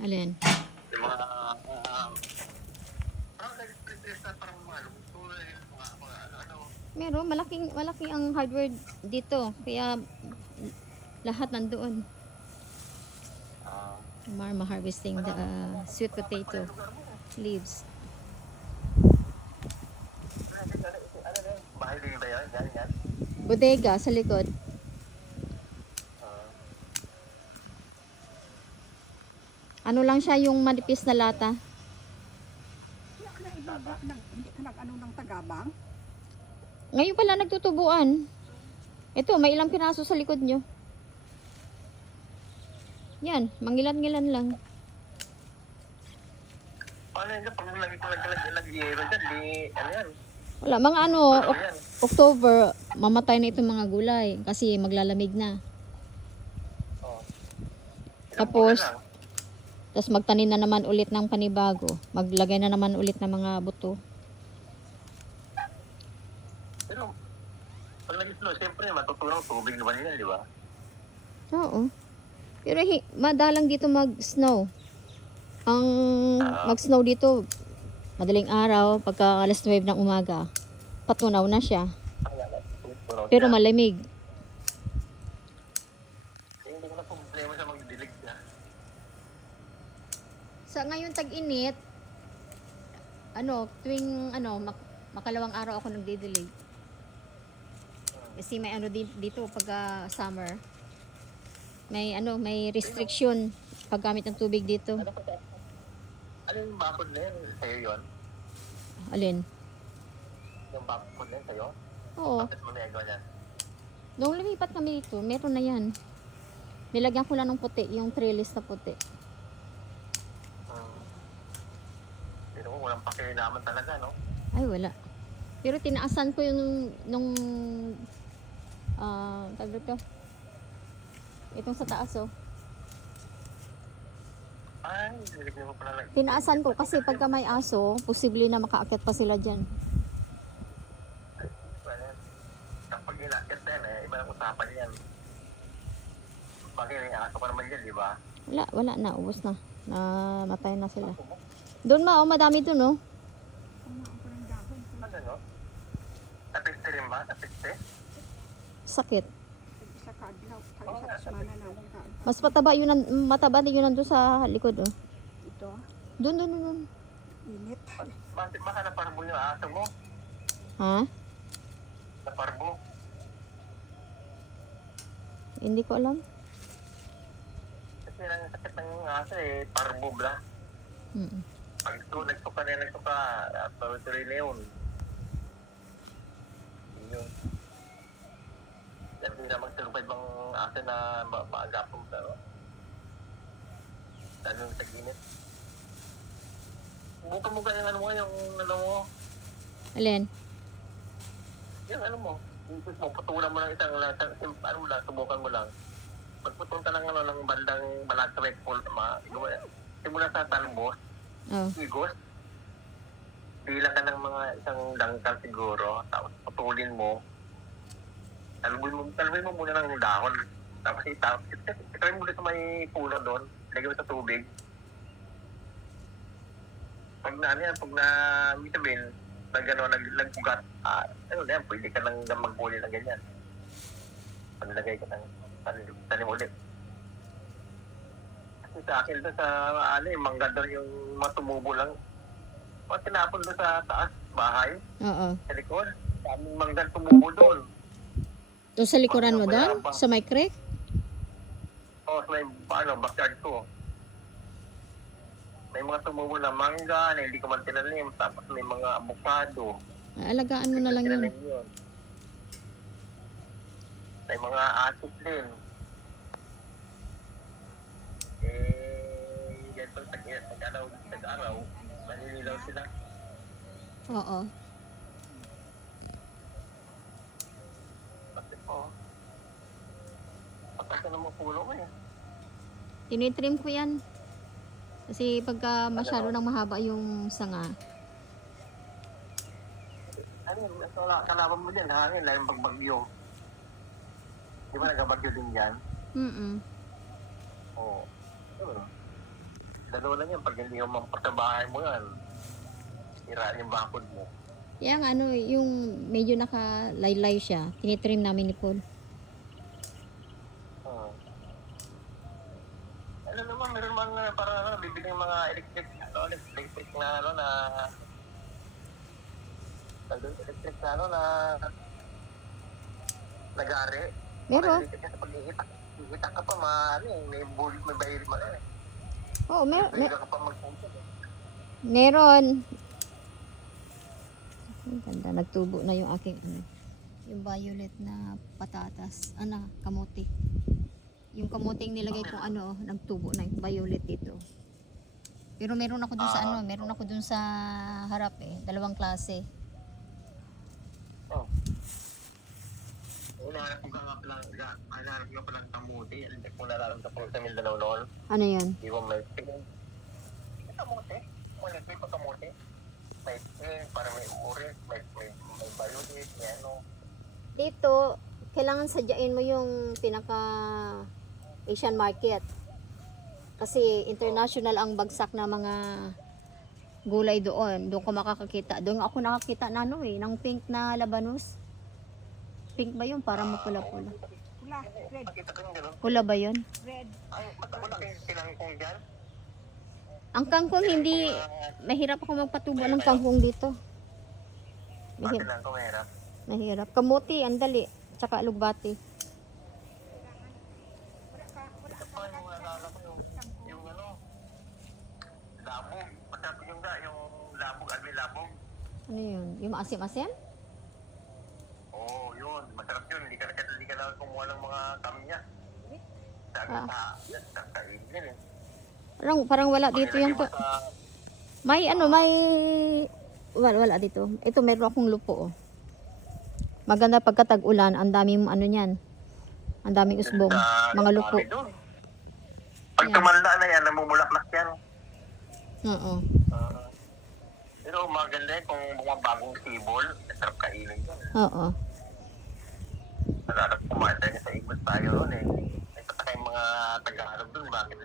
Alin? Yung mga, parang nag-press na parang mga luto, mga ano. Meron, malaki ang hardware dito. Kaya lahat nandoon. Marma harvesting the sweet potato leaves. Ano na yun? Bahay din ba yun? Yan. Bodega sa likod. Ah, Ano lang siya yung manipis na lata. Hindi ka na ibaba, hindi ka nag-ano ng tagabang. Ngayon pala nagtutubuan. Ito, may ilang piraso sa likod nyo. Yan, mangilan-ngilan lang. Ano yun? Pag nag-yero dyan, di, ano yan? Wala, mga ano, Ano yan? October, mamatay na itong mga gulay kasi maglalamig na. Oh. Tapos, Ilang buwan lang. tapos magtanim na naman ulit ng panibago. Maglagay na naman ulit ng mga buto. Pero, pag nag-slow, siyempre, matutulang tubig naman yan, di ba? Oo. Pero madalang dito mag-snow. Ang mag-snow dito, madaling araw, pagka alas 9 ng umaga, patunaw na siya. Pero malamig. Hindi ko na problema sa magdilig niya. Sa ngayon tag-init, tuwing makalawang araw ako nagdidilig. Kasi may dito pag summer. May restriction paggamit ng tubig dito. Ano yung bakod na yun? Sa'yo yun? Alin? Yung bakod na yun sa'yo? Oo. Bakit mo na yan? Nung lumipat kami dito, meron na yan. Nilagyan ko lang ng puti, yung trellis na puti. Pero walang pakialaman talaga, no? Ay, wala. Pero tinaasan ko yung tawag dito. Itong sa taas, oh. Ay, niligyan mo pala lang. Tinaasan ko kasi pagka may aso, posible na makaakyat pa sila dyan. Kapag inakit na yan, iba ang usapan yan. Bakit may aso pa naman yan, di ba? Wala na, ubos na. Namatay na sila. Doon madami doon, oh. Kumaan ko ng dahon. Ano, no? Napiste rin ba? Napiste? Sakit. Sa kadlaw, sa semana na lang ka. Mas mataba din yun nandun sa likod, oh. Ito, Doon. init. Baka naparbo yung aso mo? Ha? Naparbo? Hindi ko alam. Kasi ang sakit ng aso parbo bla. Pag ito, nagsuka, tuloy na yun. Yun. Hindi na mag-survive ang aso na maagapong sa, no? Lalo yung tag-init. Bukan mo yung ano mo, Alin? yung ano mo, putulan mo lang subukan mo lang. Pagputol ka ng ng bandang balat sa Redfall, simula sa talbos, Oh. igos, bilang ka ng mga isang dangkal siguro, tapos putulin mo, talbuin mo muna ng dahon, tapos itry mo ulit sa may puno doon, lagay mo sa tubig. Pag ibig sabihin, nagbugat, pwede ka nang maghuli ng ganyan. Panlagay ka ng tanim ulit. Kasi sa akin doon sa mangga doon yung mga tumubo lang. Pag tinapon doon sa taas, bahay, Oo. sa likod, daming mangga tumubo doon. Doon sa likuran mo doon? Sa may creek? O, sa may, backyard ko. May mga tumubo na mangga na hindi ko man tinanim, tapos may mga avocado. Alagaan mo na lang yun. Yun. May mga atis din. Yan pag tag-araw, maninilaw sila. Oo. Kasi po, patay ka ng mga puno mo Tinitrim ko yan. Kasi pagka masyado nang mahaba yung sanga. Ano yun, kalaban mo dyan, hangin, lalo pagbagyo. Di ba nagabagyo din dyan? Mm-mm. Oo. Dalawa lang yan. Pag hindi mo mampar sa bahay mo yan, siraan yung bakod mo. Yang ano, yung medyo nakalaylay siya, tinitrim namin ni Paul. Ano naman, meron man parang ano, bibili ng mga electric na ano na electric na ano na nagari. Meron. Pag hihita ka pa, ano eh, may bulit, may bayil man eh. Oo, Pwede ka pa magpunta. meron. Ang ganda, nagtubo na yung aking ano, yung violet na patatas, kamote. Yung kamoting nilagay kong ano, nagtubo na yung violet dito. Pero meron ako dun sa meron ako dun sa harap eh, dalawang klase. Oh. Hinahanap ko ka palang kamuti. Hindi ko nararamdaman ko sa Mindanao noon. Ano yun? Di ba may ping? Kamuti? May pagkamuti? May ping, parang may orange, may violet, may ano. Dito, kailangan sadyain mo yung pinaka Asian market. Kasi international ang bagsak na mga gulay doon. Doon ko makakakita. Doon ako nakakita na ng pink na labanos. Pink ba yun? Parang mapula-pula. Pula, red, Nakita ko yung gano'n. Pula ba yun? red. Ay, wala kayong sinangkong dyan? Ang kangkong hindi, mahirap ako magpatubo ng kangkong dito. Bakit lang ko mahirap? Mahirap. Kamuti, andali. Tsaka alugbati. Ito pa yung naalala ko yung ano, labog. Masarap yung labog, almi labog. Ano yun? Yung asim-asim? Oo, yun. Masarap yun. Hindi ka lang kumuha ng mga kamya. Sabi sa ingin eh. Parang wala dito yan. May wala dito. Ito meron akong lupo oh. Maganda pagka tag-ulan, ang daming ano niyan. Ang daming usbong, mga lupo. Pag tumanda na yan, namumulaklak yan. Oo. Pero maganda yan kung mga bagong sibol, masarap kainin yun. Oo. Masarap kumain tayo sa ibon tayo ron eh. May patakay mga Tagalog dun, bakit